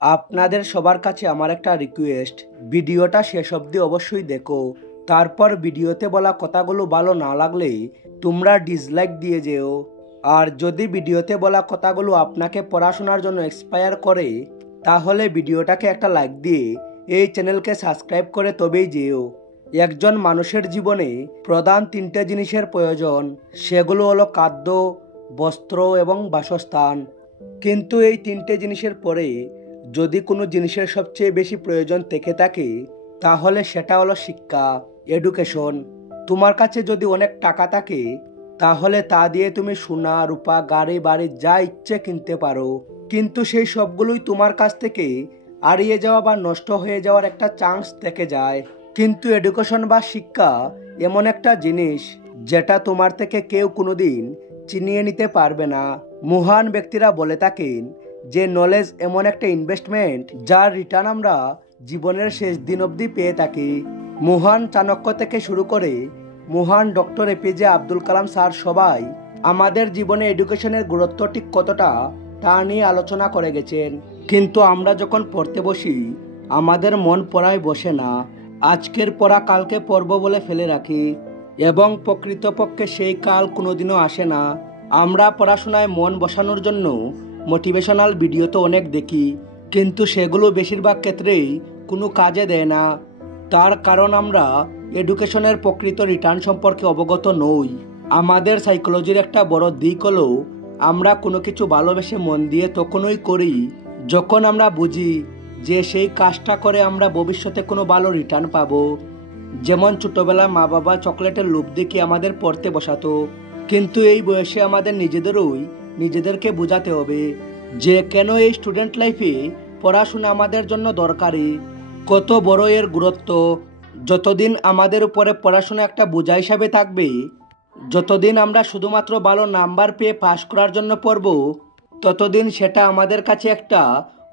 আপনাদের সবার কাছে আমার একটা রিকোয়েস্ট, ভিডিওটা শেষ অবধি অবশ্যই দেখো। তারপর ভিডিওতে বলা কথাগুলো ভালো না লাগলে তোমরা ডিসলাইক দিয়ে যেও। আর যদি ভিডিওতে বলা কথাগুলো আপনাকে পড়াশোনার জন্য ইন্সপায়ার করে, তাহলে ভিডিওটাকে একটা লাইক দিয়ে এই চ্যানেলকে সাবস্ক্রাইব করে তবেই যেও। একজন মানুষের জীবনে প্রধান তিনটে জিনিসের প্রয়োজন, সেগুলো হলো খাদ্য, বস্ত্র এবং বাসস্থান। কিন্তু এই তিনটে জিনিসের পরে যদি কোনো জিনিসের সবচেয়ে বেশি প্রয়োজন থেকে থাকে, তাহলে সেটা হলো শিক্ষা, এডুকেশন। তোমার কাছে যদি অনেক টাকা থাকে, তাহলে তা দিয়ে তুমি সোনা রূপা গাড়ি বাড়ি যা ইচ্ছে কিনতে পারো, কিন্তু সেই সবগুলোই তোমার কাছ থেকে হারিয়ে যাওয়া বা নষ্ট হয়ে যাওয়ার একটা চান্স থেকে যায়। কিন্তু এডুকেশন বা শিক্ষা এমন একটা জিনিস যেটা তোমার থেকে কেউ কোনোদিন চিনিয়ে নিতে পারবে না। মহান ব্যক্তিরা বলে থাকেন যে নলেজ এমন একটা ইনভেস্টমেন্ট যার রিটার্ন আমরা জীবনের শেষ দিন অবধি পেয়ে থাকি। মহান চাণক্য থেকে শুরু করে মহান doctor APJ Abdul Kalam sir সবাই আমাদের জীবনে এডুকেশনের গুরুত্ব ঠিক কতটা তা নিয়ে আলোচনা করে গেছেন। কিন্তু আমরা যখন পড়তে বসি, আমাদের মন পড়ায় বসে না। আজকের পড়া কালকে পড়ব বলে ফেলে রাখি, এবং প্রকৃতপক্ষে সেই কাল কোনোদিনও আসে না। আমরা পড়াশোনায় মন বসানোর জন্য মোটিভেশনাল ভিডিও তো অনেক দেখি, কিন্তু সেগুলো বেশিরভাগ ক্ষেত্রেই কোনো কাজে দেয় না। তার কারণ আমরা এডুকেশনের প্রকৃত রিটার্ন সম্পর্কে অবগত নই। আমাদের সাইকোলজির একটা বড় দিক হলো আমরা কোনো কিছু ভালোবেসে মন দিয়ে তখনই করি যখন আমরা বুঝি যে সেই কাজটা করে আমরা ভবিষ্যতে কোনো ভালো রিটার্ন পাবো। যেমন ছোটবেলা মা বাবা চকলেটের লোভ দেখিয়ে আমাদের পড়তে বসাতো, কিন্তু এই বয়সে আমাদের নিজেদেরকে বোঝাতে হবে যে কেন এই স্টুডেন্ট লাইফে পড়াশোনা আমাদের জন্য দরকারি, কত বড় এর গুরুত্ব। যতদিন আমাদের উপরে পড়াশোনা একটা বোঝা হিসাবে থাকবে, যতদিন আমরা শুধুমাত্র ভালো নাম্বার পেয়ে পাশ করার জন্য পড়ব, ততদিন সেটা আমাদের কাছে একটা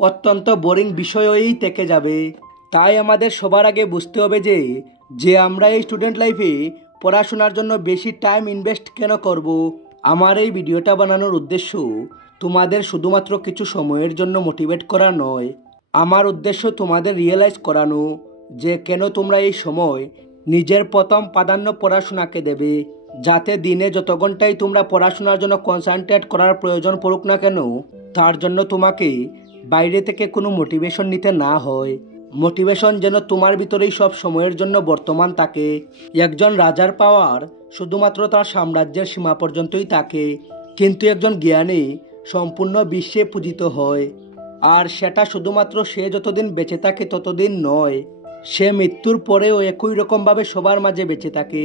অত্যন্ত বোরিং বিষয়ই থেকে যাবে। তাই আমাদের সবার আগে বুঝতে হবে যে আমরা এই স্টুডেন্ট লাইফে পড়াশোনার জন্য বেশি টাইম ইনভেস্ট কেন করব। আমার এই ভিডিওটা বানানোর উদ্দেশ্য তোমাদের শুধুমাত্র কিছু সময়ের জন্য মোটিভেট করা নয়। আমার উদ্দেশ্য তোমাদের রিয়েলাইজ করানো যে কেন তোমরা এই সময় নিজের প্রথম প্রাধান্য পড়াশোনাকে দেবে, যাতে দিনে যত ঘন্টায় তোমরা পড়াশোনার জন্য কনসেন্ট্রেট করার প্রয়োজন পড়ুক না কেন, তার জন্য তোমাকে বাইরে থেকে কোনো মোটিভেশন নিতে না হয়। মোটিভেশন যেন তোমার ভিতরেই সব সময়ের জন্য বর্তমান থাকে। একজন রাজার পাওয়ার শুধুমাত্র তার সাম্রাজ্যের সীমা পর্যন্তই থাকে, কিন্তু একজন জ্ঞানী সম্পূর্ণ বিশ্বে পূজিত হয়। আর সেটা শুধুমাত্র সে যতদিন বেঁচে থাকে ততদিন নয়, সে মৃত্যুর পরেও একই রকমভাবে সবার মাঝে বেঁচে থাকে।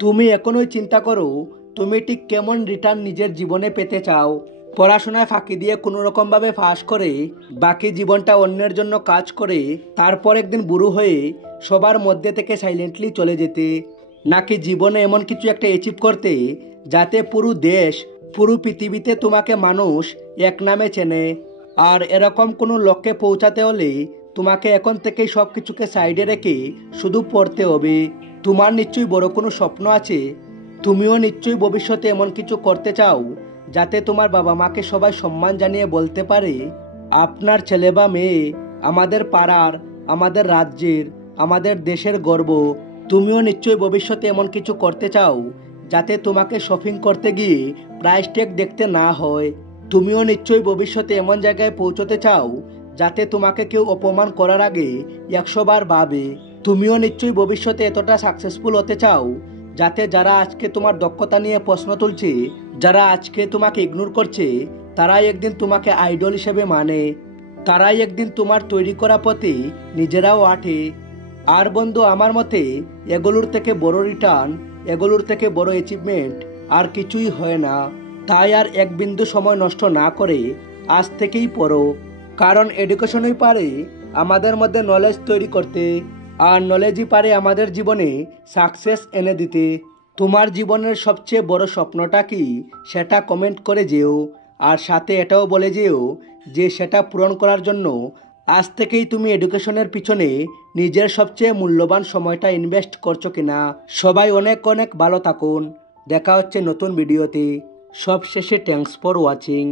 তুমি এখনই চিন্তা করো তুমি ঠিক কেমন রিটার্ন নিজের জীবনে পেতে চাও। পড়াশোনায় ফাঁকি দিয়ে কোনো রকমভাবে পাস করে বাকি জীবনটা অন্যের জন্য কাজ করে তারপর একদিন বুড়ো হয়ে সবার মধ্যে থেকে সাইলেন্টলি চলে যেতে, নাকি জীবনে এমন কিছু একটা অ্যাচিভ করতে যাতে পুরো দেশ পুরো পৃথিবীতে তোমাকে মানুষ এক নামে চেনে। আর এরকম কোনো লক্ষ্যে পৌঁছাতে হলে তোমাকে এখন থেকেই সব কিছুকে সাইডে রেখে শুধু পড়তে হবে। তোমার নিশ্চয়ই বড় কোনো স্বপ্ন আছে, তুমিও নিশ্চয়ই ভবিষ্যতে এমন কিছু করতে চাও যাতে তোমার বাবা মাকে সবাই সম্মান জানিয়ে বলতে পারে আপনার ছেলে বা মেয়ে আমাদের পাড়ার, আমাদের রাজ্যের, আমাদের দেশের গর্ব। তুমিও নিশ্চয়ই ভবিষ্যতে এমন কিছু করতে চাও যাতে তোমাকে শপিং করতে গিয়ে প্রাইস ট্যাগ দেখতে না হয়। তুমিও নিশ্চয়ই ভবিষ্যতে এমন জায়গায় পৌঁছতে চাও যাতে তোমাকে কেউ অপমান করার আগে 100 বার ভাবে। তুমিও নিশ্চয়ই ভবিষ্যতে এতটা সাকসেসফুল হতে চাও যাতে যারা আজকে তোমার দক্ষতা নিয়ে প্রশ্ন তুলছে, যারা আজকে তোমাকে ইগনোর করছে, তারাই একদিন তোমাকে আইডল হিসেবে মানে, তারাই একদিন তোমার তৈরি করা পথে নিজেরাও আঁটে। আর বন্ধু, আমার মতে এগুলোর থেকে বড় রিটার্ন, এগুলোর থেকে বড় অ্যাচিভমেন্ট আর কিছুই হয় না। তাই আর এক বিন্দু সময় নষ্ট না করে আজ থেকেই পড়ো, কারণ এডুকেশনই পারে আমাদের মধ্যে নলেজ তৈরি করতে, আর নলেজই পারে আমাদের জীবনে সাকসেস এনে দিতে। তোমার জীবনের সবচেয়ে বড় স্বপ্নটা কি সেটা কমেন্ট করে যেও, আর সাথে এটাও বলে যেও যে সেটা পূরণ করার জন্য আজ থেকেই তুমি এডুকেশনের পিছনে নিজের সবচেয়ে মূল্যবান সময়টা ইনভেস্ট করছো কিনা। সবাই অনেক অনেক ভালো থাকুন, দেখা হচ্ছে নতুন ভিডিওতে। সবশেষে থ্যাঙ্কস ফর ওয়াচিং।